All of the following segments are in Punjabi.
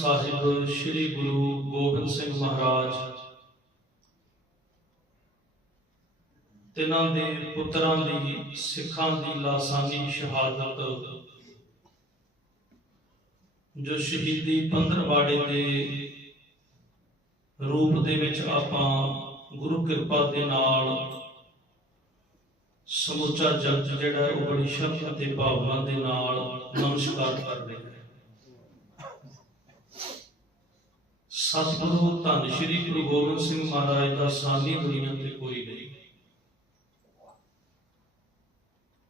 ਸਾਹਿਬ, ਸ੍ਰੀ ਗੁਰੂ ਗੋਬਿੰਦ ਸਿੰਘ ਮਹਾਰਾਜ। ਤਿੰਨਾਂ ਦੇ ਪੁੱਤਰਾਂ ਦੀ, ਸਿੱਖਾਂ ਦੀ ਲਾਸਾਨੀ ਸ਼ਹਾਦਤ, ਜੋ ਸ਼ਹੀਦੀ ਪੰਦਰਵਾੜੇ ਦੇ ਰੂਪ ਦੇ ਵਿੱਚ ਆਪਾਂ ਗੁਰੂ ਕਿਰਪਾ ਦੇ ਨਾਲ ਸਮੁੱਚਾ ਜਗਤ ਜਿਹੜਾ ਹੈ ਉਹ ਬੜੀ ਸ਼ਰਧਾ ਤੇ ਭਾਵਨਾ ਦੇ ਨਾਲ ਨਮਸਕਾਰ ਕਰਦੇ ਰਿਹਾ ਸਤਿਗੁਰੂ, ਧੰਨ ਸ਼੍ਰੀ ਗੁਰੂ ਗੋਬਿੰਦ ਸਿੰਘ ਮਹਾਰਾਜ ਦਾ ਸਾਨੀ ਦੁਨੀਆ ਤੇ ਕੋਈ ਨਹੀਂ।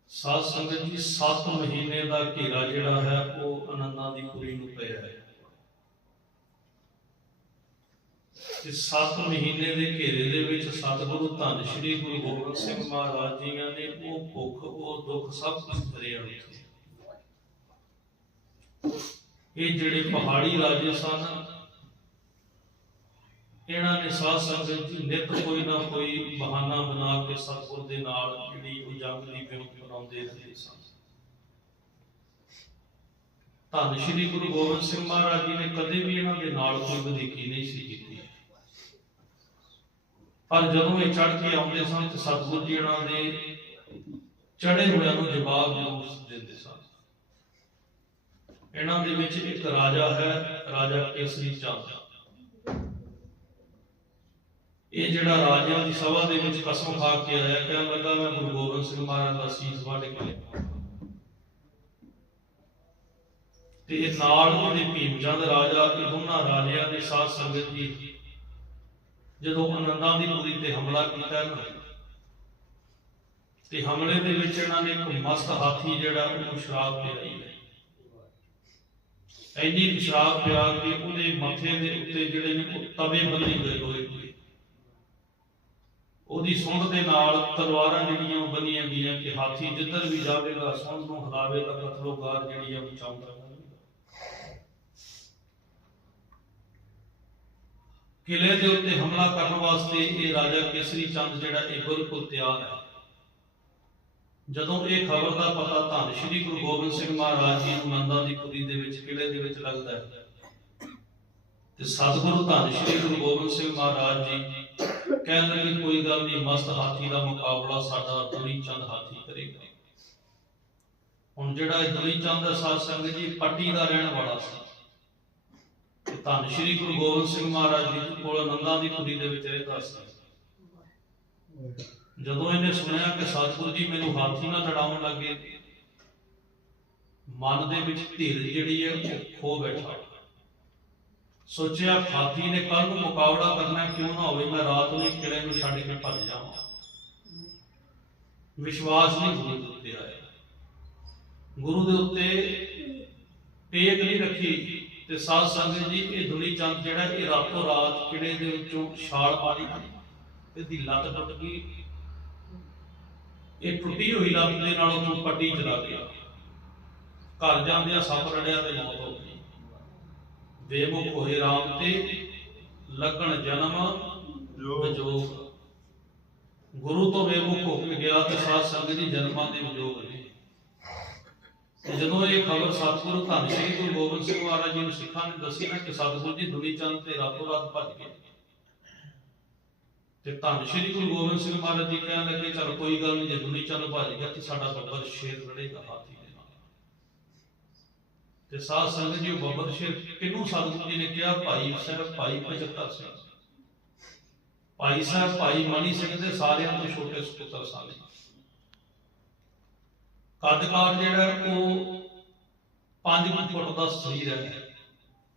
ਸਾਧ ਸੰਗਤ ਜੀ 7 ਮਹੀਨੇ ਦਾ ਘੇਰਾ ਜਿਹੜਾ ਹੈ, ਉਹ ਆਨੰਦਾਂ ਦੀ ਪੁਰੀ ਨੂੰ ਪਿਆ ਹੈ। ਤੇ 7 ਮਹੀਨੇ ਦੇ ਘੇਰੇ ਦੇ ਵਿੱਚ ਸਤਿਗੁਰੂ, ਧੰਨ ਸ਼੍ਰੀ ਗੁਰੂ ਗੋਬਿੰਦ ਸਿੰਘ ਮਹਾਰਾਜ ਜੀਆਂ ਨੇ ਉਹ ਭੁੱਖ, ਉਹ ਦੁੱਖ ਸਭ ਕੁਝ ਭਰਿਆ ਹੋਇਆ। ਇਹ ਜਿਹੜੇ ਪਹਾੜੀ ਰਾਜੇ ਸਨ ਇਹਨਾਂ ਨੇ ਸਾਧ ਸੰਗਤ ਜੀ ਨਿਤ ਕੋਈ ਨਾ ਕੋਈ ਬਹਾਨਾ ਬਣਾ ਕੇ ਸਤਿਗੁਰ ਦੇ ਨਾਲ ਜਿਹੜੀ ਉਹ ਜੰਗ ਦੀ ਬਿਉਂਤ ਬਣਾਉਂਦੇ ਰਹਿੰਦੇ ਸਨ। ਧੰਨ ਸ਼੍ਰੀ ਗੁਰੂ ਗੋਬਿੰਦ ਸਿੰਘ ਮਹਾਰਾਜ ਜੀ ਨੇ ਕਦੇ ਵੀ ਇਹਨਾਂ ਦੇ ਨਾਲ ਕੋਈ ਵਧੀਕੀ ਨਹੀਂ ਸੀ ਕੀਤੀ। ਪਰ ਜਦੋਂ ਇਹ ਚੜ ਕੇ ਆਉਂਦੇ ਸਨ ਤੇ ਸਤਿਗੁਰ ਜੀ ਇਹਨਾਂ ਦੇ ਚੜੇ ਹੋਇਆਂ ਨੂੰ ਜਵਾਬ ਜ਼ਰੂਰ ਦਿੰਦੇ ਸਨ। ਇਹਨਾਂ ਦੇ ਵਿੱਚ ਇੱਕ ਰਾਜਾ ਹੈ, ਰਾਜਾ ਕੇਸਰੀ ਚੰਦ। ਇਹ ਜਿਹੜਾ ਰਾਜਿਆਂ ਦੀ ਸਭਾ ਦੇ ਵਿੱਚ ਕਸਮ ਖਾ ਕੇ ਆਇਆ, ਕਹਿਣ ਲੱਗਾ ਮੈਂ ਗੁਰੂ ਗੋਬਿੰਦ ਸਿੰਘ ਮਹਾਰਾਜ ਦਾ ਸੀਸ ਵੱਢ ਕੇ ਲਿਆਵਾਂ। ਤੇ ਇਹ ਨਾਲ ਉਹਦੇ ਭੀਮਚੰਦ ਰਾਜਾ ਇਹ ਦੋਨਾਂ ਰਾਜਿਆਂ ਦੇ ਸਾਥ ਸੰਗਤ ਜੀ ਜਦੋਂ ਆਨੰਦਾਂ ਦੀ ਪੁਰੀ ਤੇ ਹਮਲਾ ਕੀਤਾ ਨਾ, ਤੇ ਹਮਲੇ ਦੇ ਵਿੱਚ ਇਹਨਾਂ ਨੇ ਇੱਕ ਮਸਤ ਹਾਥੀ ਜਿਹੜਾ ਉਹਨੂੰ ਸ਼ਰਾਬ ਪਿਆਈ ਐਨੀ ਸ਼ਰਾਬ ਪਿਆ ਕੇ ਉਹਦੇ ਮੱਥੇ ਦੇ ਉੱਤੇ ਜਿਹੜੇ ਨੇ ਤਵੇ ਬੰਨੀ ਗਏ ਹੋਏ ਉਹਦੀ ਸੁੰਡ ਦੇ ਨਾਲ ਤਲਵਾਰਾਂ ਜਿਹੜੀਆਂ ਉਹ ਬੰਨੀਆਂ ਗਈਆਂ ਕਿ ਹਾਥੀ ਜਿੱਧਰ ਵੀ ਜਾਵੇਗਾ, ਸੁੰਡ ਨੂੰ ਹਿਲਾਵੇਗਾ ਕਤਲੋਗਾਰ ਜਿਹੜੀ ਆ ਉਹ ਕਿਲੇ ਦੇ ਉੱਤੇ ਹਮਲਾ ਕਰਨ ਵਾਸਤੇ ਇਹ ਰਾਜਾ ਕੇਸਰੀ ਚੰਦ ਜਿਹੜਾ ਇਹ ਬਿਲਕੁਲ ਤਿਆਰ ਹੈ। ਜਦੋਂ ਇਹ ਖਬਰ ਦਾ ਪਤਾ ਧੰਨ ਸ਼੍ਰੀ ਗੁਰੂ ਗੋਬਿੰਦ ਸਿੰਘ ਮਹਾਰਾਜ ਜੀ ਨੂੰ ਨੰਦਾ ਦੀ ਪੁਰੀ ਦੇ ਵਿੱਚ ਕਿਲੇ ਦੇ ਵਿੱਚ ਲੱਗਦਾ ਹੈ, ਤੇ ਸਤਿਗੁਰੂ ਧੰਨ ਸ਼੍ਰੀ ਗੁਰੂ ਗੋਬਿੰਦ ਸਿੰਘ ਮਹਾਰਾਜ ਜੀ ਕਹਿੰਦੇ ਕਿ ਕੋਈ ਗੱਲ ਨਹੀਂ, ਮਸਤ ਹਾਥੀ ਦਾ ਮੁਕਾਬਲਾ ਸਾਡਾ ਦਲੀ ਚੰਦ ਹਾਥੀ ਕਰੇਗਾ। ਹੁਣ ਜਿਹੜਾ ਇਹ ਚੰਦ ਦਾ ਸਾਧ ਸੰਗਤ ਜੀ ਪੱਟੀ ਦਾ ਰਹਿਣ ਵਾਲਾ ਸੀ। ਤੇ ਧੰਨ ਸ਼੍ਰੀ ਗੁਰੂ ਗੋਬਿੰਦ ਸਿੰਘ ਮਹਾਰਾਜ ਜੀ ਕੋਲ ਆਨੰਦਾਂ ਦੀ ਪੁਰੀ ਦੇ ਵਿੱਚ ਰਹਿੰਦਾ ਸੀ। ਜਦੋਂ ਇਹਨੇ ਸੁਣਿਆ ਕਿ ਸਤਿਗੁਰੂ ਜੀ ਮੈਨੂੰ ਹਾਥੀ ਨਾਲ ਲੜਾਉਣ ਲੱਗੇ, ਮਨ ਦੇ ਵਿੱਚ ਧੀਰ ਜਿਹੜੀ ਹੈ ਖੋ ਬੈਠਾ। ਸੋਚਿਆ ਹਾਥੀ ਨੇ ਕੱਲ ਨੂੰ ਮੁਕਾਬਲਾ ਕਰਨਾ ਕਿਉਂ ਨਾ ਹੋਵੇ, ਮੈਂ ਰਾਤ ਨੂੰ ਕਿਲੇ ਨੂੰ ਛੱਡ ਕੇ ਭੱਜ ਜਾਵਾਂ। ਵਿਸ਼ਵਾਸ ਨਹੀਂ ਗੁਰੂ ਦੇ ਉੱਤੇ ਆਇਆ। ਗੁਰੂ ਦੇ ਉੱਤੇ ਟੇਕ ਨਹੀਂ ਰੱਖੀ ਤੇ ਸਾਧ ਸੰਗਤ ਜੀ, ਇਹ ਦੁਨੀ ਚੰਦ ਜਿਹੜਾ ਇਹ ਰਾਤੋਂ ਰਾਤ ਕਿਲੇ ਦੇ ਵਿੱਚੋਂ ਛਾਲ ਮਾਰੀ ਇਹਦੀ ਲੱਤ ਟੁੱਟ ਗਈ। ਇਹ ਟੁੱਟੀ ਹੋਈ ਲੱਤ ਦੇ ਨਾਲ ਉਹ ਪੱਟੀ ਚਲਾ ਗਿਆ। ਘਰ ਜਾਂਦਿਆਂ ਸੱਪ ਰੜਿਆ ਤੇ ਮੌਤ ਹੋ ਗਈ। ਬੇਮੁਖ ਹੋਏ ਰਾਮ ਤੇ ਲੱਗਣ ਜਨਮ ਵਿਜੋਗ। ਗੁਰੂ ਤੋਂ ਬੇਮੁਖ ਹੋ ਕੇ ਗਿਆ ਤੇ ਸਾਧ ਸੰਗਤ ਦੀ ਜਨਮਾਂ ਦੇ ਵਿਜੋਗ ਨੇ। ਤੇ ਜਦੋਂ ਇਹ ਖਬਰ ਸਤਿਗੁਰੂ ਧੰਨ ਸ਼੍ਰੀ ਗੁਰੂ ਗੋਬਿੰਦ ਸਿੰਘ ਮਹਾਰਾਜ ਜੀ ਨੂੰ ਸਿੱਖਾਂ ਨੇ ਦੱਸੀ ਨਾ ਕਿ ਸਤਿਗੁਰੂ ਜੀ ਦੁਨੀ ਚੰਦ ਤੇ ਰਾਤੋਂ ਰਾਤ ਭੱਜ ਗਏ। ਤੇ ਧੰਨ ਸ਼੍ਰੀ ਗੁਰੂ ਗੋਬਿੰਦ ਸਿੰਘ ਮਹਾਰਾਜ ਜੀ ਕਹਿਣ ਲੱਗੇ ਚਲ ਕੋਈ ਗੱਲ ਨਹੀਂ ਜੇ ਦੁਨੀ ਚੰਦ ਭੱਜ ਗਿਆ ਤੇ ਸਾਡਾ ਬੱਬਰ ਸ਼ੇਰ ਲੜੇਗਾ ਹਾਥੀ। ਤੇ ਸਾਧ ਸੰਗਤ ਜੀ ਉਹ ਸ਼ੇਰ ਕਿਹਨੂੰ ਸਤਿਗੁਰੂ ਜੀ ਨੇ ਕਿਹਾ, ਭਾਈ ਸਾਹਿਬ, ਭਾਈ 75 ਸਿੰਘ। ਭਾਈ ਸਾਹਿਬ, ਭਾਈ ਮਣੀ ਸਿੰਘ ਦੇ ਸਾਰਿਆਂ ਤੋਂ ਛੋਟੇ ਸੁਪੁੱਤਰ ਸਨ ਕੱਦਕਾਰ ਜਿਹੜਾ, ਉਹ 5 ਫੁੱਟ ਦਾ ਸਰੀਰ ਹੈ।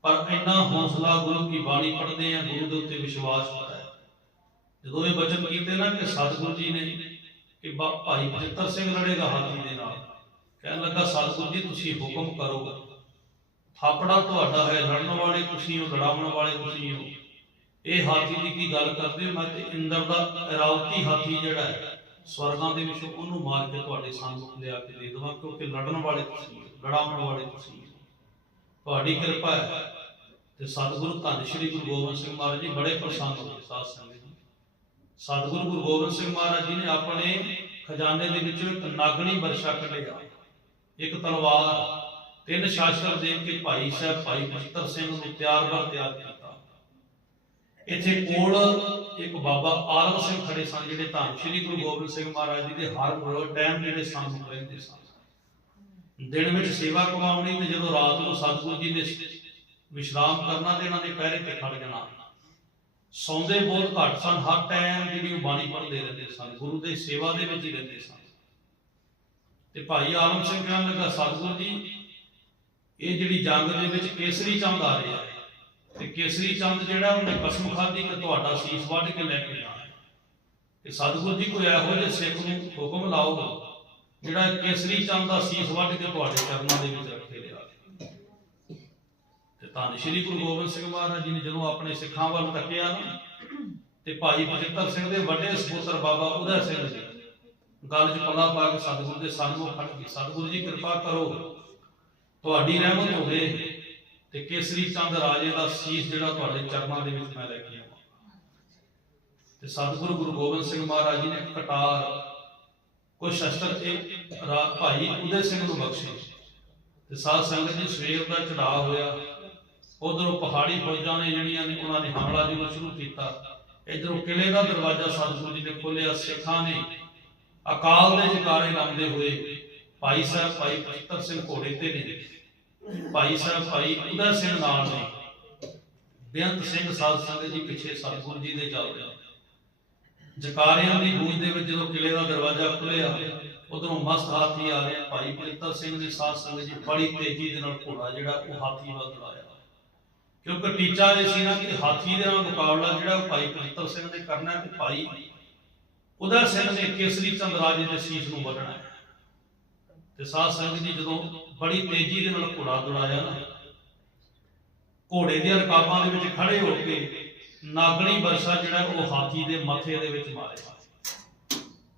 ਪਰ ਇੰਨਾ ਹੌਸਲਾ ਗੁਰੂ ਕੀ ਬਾਣੀ ਪੜ੍ਹਦੇ ਆ, ਗੁਰੂ ਦੇ ਉੱਤੇ ਵਿਸ਼ਵਾਸ ਹੁੰਦਾ ਹੈ। ਜਦੋਂ ਇਹ ਬਚਨ ਕੀਤੇ ਨਾ ਕਿ ਸਤਿਗੁਰੂ ਜੀ ਨੇ ਕਿ ਭਾਈ ਬਚਿੱਤਰ ਸਿੰਘ ਲੜੇਗਾ ਹਾਥੀ ਦੇ ਨਾਲ, ਕਹਿਣ ਲੱਗਾ, ਸਤਿਗੁਰੂ ਜੀ, ਤੁਸੀਂ ਹੁਕਮ ਕਰੋ। ਥਾਪੜਾ ਤੁਹਾਡਾ ਹੈ, ਲੜਨ ਵਾਲੇ ਤੁਸੀਂ ਹੋ, ਲੜਾਉਣ ਵਾਲੇ ਤੁਸੀਂ ਹੋ। ਇਹ ਹਾਥੀ ਦੀ ਕੀ ਗੱਲ ਕਰਦੇ ਹੋ? ਮੈਂ ਤੇ ਇੰਦਰ ਦਾ ਇਰਾਵਤੀ ਹਾਥੀ ਜਿਹੜਾ ਹੈ, ਸਵਰਗਾਂ ਦੇ ਵਿੱਚ ਉਹਨੂੰ ਮਾਰ ਕੇ ਤੁਹਾਡੇ ਸਾਹਮਣੇ ਲਿਆ ਕੇ ਦੇ ਦਵਾਂ, ਕਿਉਂਕਿ ਲੜਨ ਵਾਲੇ ਤੁਸੀਂ ਲੜਾਉਣ ਵਾਲੇ ਤੁਸੀਂ ਤੁਹਾਡੀ ਕਿਰਪਾ ਹੈ। ਤੇ ਸਤਿਗੁਰੂ ਧੰਨ ਸ਼੍ਰੀ ਗੁਰੂ ਗੋਬਿੰਦ ਸਿੰਘ ਮਹਾਰਾਜ ਜੀ, ਬੜੇ ਪ੍ਰਸੰਨ ਹੋਏ ਸਾਧ ਸੰਗਤ ਜੀ। ਸਤਿਗੁਰੂ ਗੁਰੂ ਗੋਬਿੰਦ ਸਿੰਘ ਮਹਾਰਾਜ ਜੀ ਨੇ ਆਪਣੇ ਖਜ਼ਾਨੇ ਦੇ ਵਿੱਚੋਂ ਇੱਕ ਨਾਗਣੀ ਵਰਸ਼ਾ ਕੱਢਿਆ। ਇੱਕ ਤਲਵਾਰ ਤਿੰਨ ਸ਼ਾਸਤਰ ਦੇ ਕੇ ਭਾਈ ਸਾਹਿਬ, ਭਾਈ ਪੁੱਤਰ ਸਿੰਘ ਨੂੰ ਤਿਆਰ ਬਰ ਤਿਆਰ ਕੀਤਾ। ਇੱਥੇ ਕੋਲ ਇੱਕ ਬਾਬਾ ਆਲਮ ਸਿੰਘ ਖੜੇ ਸਨ, ਜਿਹੜੇ ਧੰਨ ਸ਼੍ਰੀ ਗੁਰੂ ਗੋਬਿੰਦ ਸਿੰਘ ਮਹਾਰਾਜ ਜੀ ਦੇ ਹਰ ਰੋਜ਼ ਟਾਈਮ ਜਿਹੜੇ ਸੰਤ ਰਹਿੰਦੇ ਸਨ। ਦਿਨ ਵਿੱਚ ਸੇਵਾ ਕਰਵਾਉਣੀ ਤੇ ਜਦੋਂ ਰਾਤ ਨੂੰ ਸਤਿਗੁਰੂ ਜੀ ਨੇ ਵਿਸ਼ਰਾਮ ਕਰਨਾ ਤੇ ਇਹਨਾਂ ਨੇ ਪਹਿਰੇ ਤੇ ਖੜ ਜਾਣਾ। ਸੌਂਦੇ ਬਹੁਤ ਘੱਟ ਸਨ, ਹਰ ਟਾਈਮ ਜਿਹੜੀ ਉਹ ਬਾਣੀ ਪੜ੍ਹਦੇ ਰਹਿੰਦੇ ਸਨ, ਗੁਰੂ ਦੇ ਸੇਵਾ ਦੇ ਵਿੱਚ ਹੀ ਰਹਿੰਦੇ ਸਨ। ਤੇ ਭਾਈ ਆਲਮ ਸਿੰਘ ਕਹਿਣ ਲੱਗਾ, ਸਤਿਗੁਰੂ ਜੀ ਇਹ ਜਿਹੜੀ ਜੰਗ ਦੇ ਵਿੱਚ ਕੇਸਰੀ ਚੰਦ ਆ ਰਿਹਾ ਤੇ ਕੇਸਰੀ ਚੰਦ ਜਿਹੜਾ ਉਹਨੇ ਕਸਮ ਖਾਧੀ ਕਿ ਤੁਹਾਡਾ ਸੀਸ ਵੱਢ ਕੇ ਲੈ ਕੇ ਜਾਣਾ ਤੇ ਸਤਿਗੁਰੂ ਜੀ ਕੋਈ ਇਹੋ ਜਿਹੇ ਸਿੱਖ ਨੂੰ ਹੁਕਮ ਲਾਓ ਜਿਹੜਾ ਕੇਸਰੀ ਚੰਦ ਦਾ ਸੀਸ ਵੱਢ ਕੇ ਤੁਹਾਡੇ ਚਰਨਾਂ ਦੇ ਵਿੱਚ ਰੱਖੇ ਰਿਹਾ ਤੇ ਧੰਨ ਸ਼੍ਰੀ ਗੁਰੂ ਗੋਬਿੰਦ ਸਿੰਘ ਮਹਾਰਾਜ ਜੀ ਨੇ ਜਦੋਂ ਆਪਣੇ ਸਿੱਖਾਂ ਵੱਲ ਤੱਕਿਆ ਨਾ, ਤੇ ਭਾਈ ਬਚਿੱਤਰ ਸਿੰਘ ਦੇ ਵੱਡੇ ਸਪੁੱਤਰ ਬਾਬਾ ਉਦੈ ਸਿੰਘ ਜੀ, ਗੱਲ 'ਚ ਪੱਲਾ ਪਾ ਕੇ ਸਤਿਗੁਰੂ ਦੇ ਸਾਹਮਣੇ ਖੜ ਕੇ ਸਤਿਗੁਰੂ ਜੀ ਕਿਰਪਾ ਕਰੋ ਤੁਹਾਡੀ ਰਹਿਮਤ ਹੋਵੇ ਤੇ ਕੇਸਰੀ ਚੰਦ ਰਾਜੇ ਦਾ ਸੀਸ ਜਿਹੜਾ ਤੁਹਾਡੇ ਚਰਨਾਂ ਦੇ ਵਿੱਚ ਮੈਂ ਲੈ ਕੇ ਆਵਾਂ। ਤੇ ਸਤਿਗੁਰੂ ਗੁਰੂ ਗੋਬਿੰਦ ਸਿੰਘ ਮਹਾਰਾਜ ਜੀ ਨੇ ਕਟਾਰ, ਕੋਈ ਸ਼ਸਤਰ ਇਹ ਰਾ- ਭਾਈ ਉਦੈ ਸਿੰਘ ਨੂੰ ਬਖਸ਼ੇ। ਤੇ ਸਾਧ ਸੰਗਤ ਜੀ ਸਵੇਰ ਦਾ ਚੜਾਅ ਹੋਇਆ। ਉਧਰੋਂ ਪਹਾੜੀ ਫੌਜਾਂ ਨੇ ਜਿਹੜੀਆਂ ਨੇ ਉਹਨਾਂ ਨੇ ਹਮਲਾ ਜਿਹੜਾ ਸ਼ੁਰੂ ਕੀਤਾ, ਇਧਰੋਂ ਕਿਲੇ ਦਾ ਦਰਵਾਜ਼ਾ ਸਤਿਗੁਰੂ ਜੀ ਨੇ ਖੋਲਿਆ ਸਿੱਖਾਂ ਨੇ ਅਕਾਲ ਦੇ ਜਕਾਰੇ ਲਾਉਂਦੇ ਹੋਏ ਭਾਈ ਸਾਹਿਬ, ਭਾਈ ਪੁੱਤਰ ਸਿੰਘ ਘੋੜੇ ਤੇ ਨੇ ਭਾਈ ਸਾਹਿਬ, ਭਾਈ ਉਦੈ ਸਿੰਘ ਨਾਲ ਨੇ। ਬੇਅੰਤ ਸਿੰਘ ਸਾਧ ਸੰਗਤ ਜੀ ਪਿੱਛੇ ਸਤਿਗੁਰੂ ਜੀ ਦੇ ਚੱਲਦੇ ਜਕਾਰਿਆਂ ਦੀ ਗੂੰਜ ਦੇ ਵਿੱਚ ਜਦੋਂ ਕਿਲੇ ਦਾ ਦਰਵਾਜ਼ਾ ਖੁੱਲਿਆ ਉਧਰੋਂ ਮਸਤ ਹਾਥੀ ਆ ਰਿਹਾ। ਭਾਈ ਪਵਿੱਤਰ ਸਿੰਘ ਨੇ ਸਾਧ ਸੰਗਤ ਜੀ ਬੜੀ ਤੇਜ਼ੀ ਦੇ ਨਾਲ ਘੋੜਾ ਜਿਹੜਾ, ਉਹ ਹਾਥੀ ਵੱਲ ਦੌੜਾਇਆ। ਕਿਉਂਕਿ ਟੀਚਾ ਇਹ ਸੀ ਨਾ ਕਿ ਹਾਥੀ ਦੇ ਨਾਲ ਮੁਕਾਬਲਾ ਜਿਹੜਾ ਉਹ ਭਾਈ ਪਵਿੱਤਰ ਸਿੰਘ ਨੇ ਕਰਨਾ ਤੇ ਭਾਈ ਉਦੈ ਸਿੰਘ ਨੇ ਕੇਸਰੀ ਚੰਦ ਰਾਜੇ ਦੇ ਸੀਸ ਨੂੰ ਵੱਢਣਾ ਤੇ ਸਾਧ ਸੰਗਤ ਜੀ ਜਦੋਂ ਬੜੀ ਤੇਜ਼ੀ ਦੇ ਨਾਲ ਘੋੜਾ ਦੌੜਾਇਆ ਨਾ, ਘੋੜੇ ਦੀਆਂ ਰਕਾਬਾਂ ਦੇ ਵਿੱਚ ਖੜੇ ਹੋ ਕੇ ਨਾਗਣੀ ਵਰਸ਼ਾ ਜਿਹੜਾ ਉਹ ਹਾਥੀ ਦੇ ਮੱਥੇ ਦੇ ਵਿੱਚ ਮਾਰਿਆ।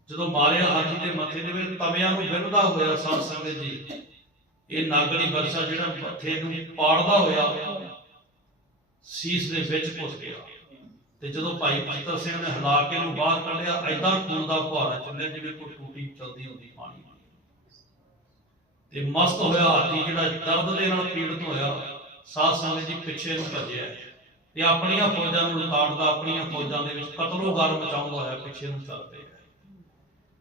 ਜਦੋਂ ਮਾਰਿਆ ਹਾਥੀ ਦੇ ਮੱਥੇ ਦੇ ਵਿੱਚ, ਤਵਿਆਂ ਨੂੰ ਵਿਰਦਾ ਹੋਇਆ ਸਾਧ ਸੰਗਤ ਜੀ, ਇਹ ਨਾਗਣੀ ਵਰਸ਼ਾ ਜਿਹੜਾ ਮੱਥੇ ਨੂੰ ਪਾੜਦਾ ਹੋਇਆ ਸੀਸ ਦੇ ਵਿੱਚ ਘੁਸ ਗਿਆ। ਤੇ ਜਦੋਂ ਭਾਈ ਪੁੱਤਰ ਸਿੰਘ ਨੇ ਹਿਲਾ ਕੇ ਨੂੰ ਬਾਹਰ ਕੱਢਿਆ ਐਦਾਂ ਖੂਨ ਦਾ ਫੁਹਾਰਾ ਚੱਲਿਆ ਜਿਵੇਂ ਕੋਈ ਟੂਟੀ ਚਲਦੀ ਹੁੰਦੀ ਪਾਣੀ ਤੇ ਮਸਤ ਹੋਇਆ ਹਾਥੀ ਜਿਹੜਾ ਦਰਦ ਦੇ ਨਾਲ ਪੀੜਤ ਹੋਇਆ, ਸਾਧ ਸੰਗਤ ਜੀ ਪਿੱਛੇ ਨੂੰ ਭੱਜਿਆ। ਤੇ ਆਪਣੀਆਂ ਫੌਜਾਂ ਨੂੰ ਲਤਾੜਦਾ ਆਪਣੀਆਂ ਫੌਜਾਂ ਦੇ ਵਿੱਚ ਕਤਲੋ ਮਚਾਉਂਦਾ ਹੋਇਆ, ਪਿੱਛੇ ਨੂੰ ਚੱਲ ਪਿਆ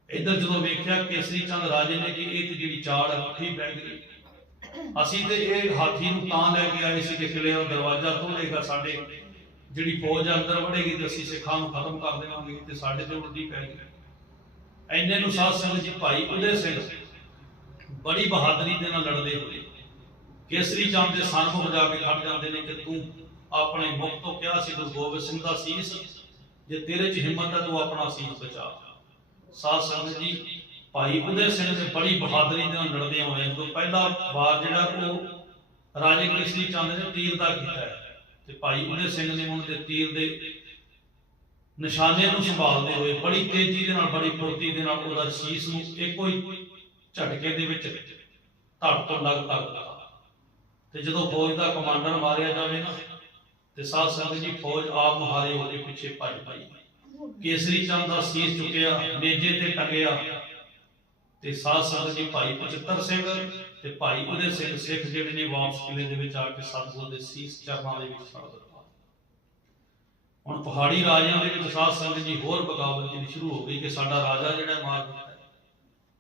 ਇੱਧਰ ਜਦੋਂ ਵੇਖਿਆ, ਕੇਸਰੀ ਚੰਦ ਰਾਜੇ ਨੇ ਕਿ ਇਹ ਤੇ ਜਿਹੜੀ ਚਾਲ ਹੈ ਉੱਠੀ ਗਈ। ਅਸੀਂ ਤੇ ਇਹ ਹਾਥੀ ਨੂੰ ਤਾਂ ਲੈ ਕੇ ਆਏ ਸੀ ਕਿ ਕਿਲੇ ਦਾ ਦਰਵਾਜ਼ਾ ਖੋਲੇਗਾ, ਸਾਡੇ ਜਿਹੜੀ ਫੌਜ ਅੰਦਰ ਵੜੇਗੀ ਤੇ ਅਸੀਂ ਸਿੱਖਾਂ ਨੂੰ ਖਤਮ ਕਰ ਦੇਵਾਂਗੇ ਤੇ ਸਾਡੇ ਤੇ ਉਲਟੀ ਪੈ ਗਈ। ਐਨੇ ਨੂੰ ਸਾਧ ਸੰਗਤ ਜੀ ਭਾਈ ਉਦੇ ਸਿੰਘ ਬੜੀ ਬਹਾਦਰੀ ਦੇ ਨਾਲ ਲੜਦੇ ਹੋਏ, ਕੇਸਰੀ ਚੰਦ ਦੇ ਸਨਮੁਖ ਜਾ ਕੇ ਖੜ ਜਾਂਦੇ ਨੇ ਕਿ ਤੂੰ ਆਪਣੇ ਮੁਖ ਤੋਂ ਕਿਹਾ ਸੀ, ਗੁਰੂ ਗੋਬਿੰਦ ਸਿੰਘ ਦਾ ਸੀਸ, ਜੇ ਤੇਰੇ 'ਚ ਹਿੰਮਤ ਹੈ ਤੂੰ ਆਪਣਾ ਸੀਸ ਬਚਾ। ਸਾਧ ਸੰਗਤ ਜੀ, ਭਾਈ ਉਦੇ ਸਿੰਘ ਨੇ ਬੜੀ ਬਹਾਦਰੀ ਦੇ ਨਾਲ ਲੜਦੇ ਹੋਏ ਜਦੋਂ ਪਹਿਲਾ ਵਾਰ ਜਿਹੜਾ ਉਹ ਰਾਜੇ ਕੇਸਰੀ ਚੰਦ ਨੇ ਤੀਰ ਦਾ ਕੀਤਾ ਤੇ ਭਾਈ ਉਦੇ ਸਿੰਘ ਨੇ ਉਹਨਾਂ ਦੇ ਤੀਰ ਦੇ ਨਿਸ਼ਾਨੇ ਨੂੰ ਸੰਭਾਲਦੇ ਹੋਏ ਬੜੀ ਤੇਜ਼ੀ ਦੇ ਨਾਲ, ਬੜੀ ਫੁਰਤੀ ਦੇ ਨਾਲ ਉਹਦਾ ਸੀਸ ਨੂੰ ਇੱਕੋ ਹੀ ਝਟਕੇ ਦੇ ਵਿੱਚ ਧੜ ਤੋਂ ਲੱਗ ਕਰ ਤੇ ਜਦੋਂ ਫੌਜ ਦਾ ਕਮਾਂਡਰ ਮਾਰਿਆ ਜਾਵੇ ਨਾ, ਤੇ ਸਾਧ ਸੰਗਤ ਜੀ ਫੌਜ ਆਪ ਮੁਹਾਰੇ ਹੋ ਪਿੱਛੇ ਭੱਜ ਪਈ। ਕੇਸਰੀ ਚੰਦ ਦਾ ਸੀਸ ਚੁੱਕਿਆ ਨੇਜੇ ਤੇ ਟੰਗਿਆ। ਤੇ ਸਾਧ ਸੰਗਤ ਜੀ ਭਾਈ ਪਚੱਤਰ ਸਿੰਘ ਤੇ ਭਾਈ ਉਹਦੇ ਸਿੰਘ ਸਿੱਖ ਜਿਹੜੇ ਨੇ ਵਾਪਸ ਕਿਲੇ ਦੇ ਵਿੱਚ ਆ ਕੇ ਸਤਿਗੁਰ ਦੇ ਸੀਸ ਚਰਨਾਂ ਦੇ ਵਿੱਚ ਛੱਡ ਦਿੱਤਾ। ਹੁਣ ਪਹਾੜੀ ਰਾਜਿਆਂ ਦੇ ਵਿੱਚ ਸਾਧ ਸੰਗਤ ਜੀ ਹੋਰ ਬਗਾਵਤ ਜਿਹੜੀ ਸ਼ੁਰੂ ਹੋ ਗਈ ਕਿ ਸਾਡਾ ਰਾਜਾ ਜਿਹੜਾ ਮਾਰ ਦਿੱਤਾ।